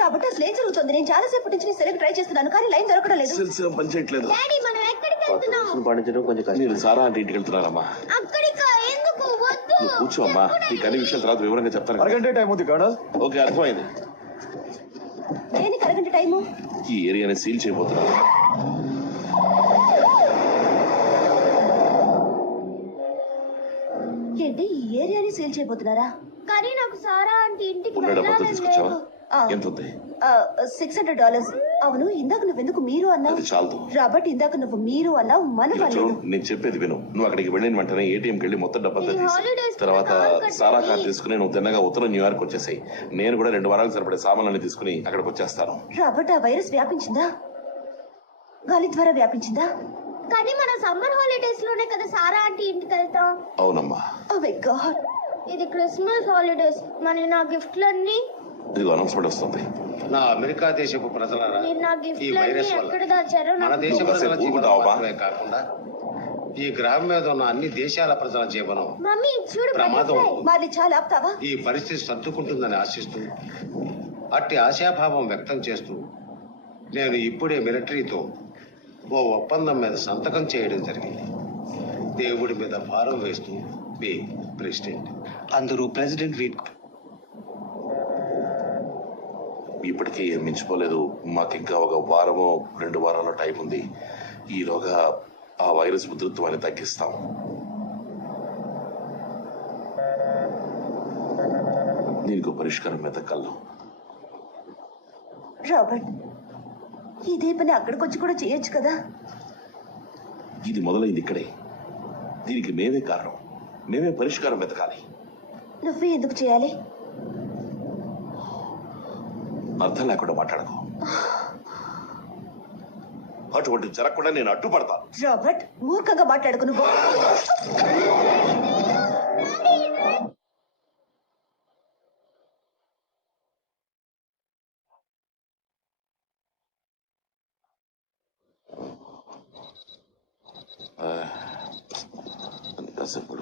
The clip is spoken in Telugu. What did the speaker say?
కాబట్టి అసలు ఏం జరుగుతుంది? నేను చాలా సేపటి నుంచి సెలెక్ట్ ట్రై చేస్తున్నాను కానీ లైన్ దొరకడం లేదు. సిస్టమ్ పనిచేయట్లేదు. డాడీ మనం ఎక్కడికి వెళ్తున్నాం? పాటించడం కొంచెం కష్టం. మీరు సారా అంటే ఇంటికి వెళ్తున్నారమ్మా. అక్కడికి ఎందుకు? వద్దు. నువ్వు కూర్చో అమ్మా, నీకు అన్ని విషయాల తర్వాత వివరంగా చెప్తాను. అరగంటే టైం ఉంది కర్నల్. ఓకే, అర్థమైంది. దేనికి అరగంట టైము? ఈ ఏరియాని సీల్ చేయబోతున్నారు. ఏంటి ఈ ఏరియాని సేల్ చేయబోతున్నారా? కానీ నాకు సారా అంటే ఇంటికి తీసుకొచ్చావా? ఎంత ఉంది? $600. అవును, ఇందాక నువ్వెందుకు మీరు అన్నావు? అది చాలదు. రాబర్ట్, ఇందాక నువ్వు మీరు అన్నావు, మనం అనలేదు. నేను చెప్పేది విను. నువ్వు అక్కడికి వెళ్ళిన వెంటనే ఏటీఎంకి వెళ్ళి మొత్తం డబ్బంతా తీసి తర్వాత సారా కార్ తీసుకుని నువ్వు తిన్నగా ఉత్తరం న్యూయార్క్ వచ్చేసాయి. నేను కూడా 2 వారాలకు సరిపడే సామాన్లన్నీ తీసుకుని అక్కడికి వచ్చేస్తాను. రాబర్ట్, ఆ వైరస్ వ్యాపించిందా? గాలి ద్వారా వ్యాపించిందా? కానీ మన సమ్మర్ హాలిడేస్ లోనే కదా సారా అంటే ఇంటికి వెళ్తాం. అవునమ్మా. ఓ మై గాడ్, ఇది క్రిస్మస్ హాలిడేస్. మరి నా గిఫ్ట్లన్నీ? ఇదిగో అనౌన్స్మెంట్ వస్తుంది. నా అమెరికా దేశపు ప్రజలారా, నా ఈ గిఫ్ట్లన్నీ వైరస్ ఎక్కడ దాచారో మన నాకు దేశ ప్రజల నువ్వు జీవనం ఊరుకుంటావా? మాత్రమే కాకుండా ఈ గ్రహం మీద ఉన్న అన్ని దేశాల ప్రజల జీవనం మమ్మీ చూడు, ప్రమాదం. మరి చాలా ఆపుతావా? ఈ పరిస్థితి సర్దుకుంటుందని ఆశిస్తూ, అట్టి ఆశాభావం వ్యక్తం చేస్తూ నేను ఇప్పుడే మిలిటరీతో ఓ ఒప్పందం మీద సంతకం చేయడం జరిగింది. దేవుడి మీద భారం వేస్తూ మీ ప్రెసిడెంట్. అందరూ ప్రెసిడెంట్ వీట్. ఇప్పటికీ ఏం మించిపోలేదు. మాకు ఇంకా ఒక వారమో 2 వారాల టైం ఉంది. ఈలోగా ఆ వైరస్ ఉధృత్వాన్ని తగ్గిస్తాం. దీనికి పరిష్కారం వెతకగలం. రాబర్ట్, ఇదే పని అక్కడికి వచ్చి కూడా చేయొచ్చు కదా? ఇది మొదలైంది ఇక్కడే. దీనికి మేమే కారణం. మేమే పరిష్కారం వెతకాలి. నువ్వే ఎందుకు చేయాలి? అర్థం లేకుండా మాట్లాడకు. అటువంటి జరగకుండా నేను అడ్డుపడతాను. రాబర్ట్, మూర్ఖంగా మాట్లాడకు నువ్వు. కాసేపు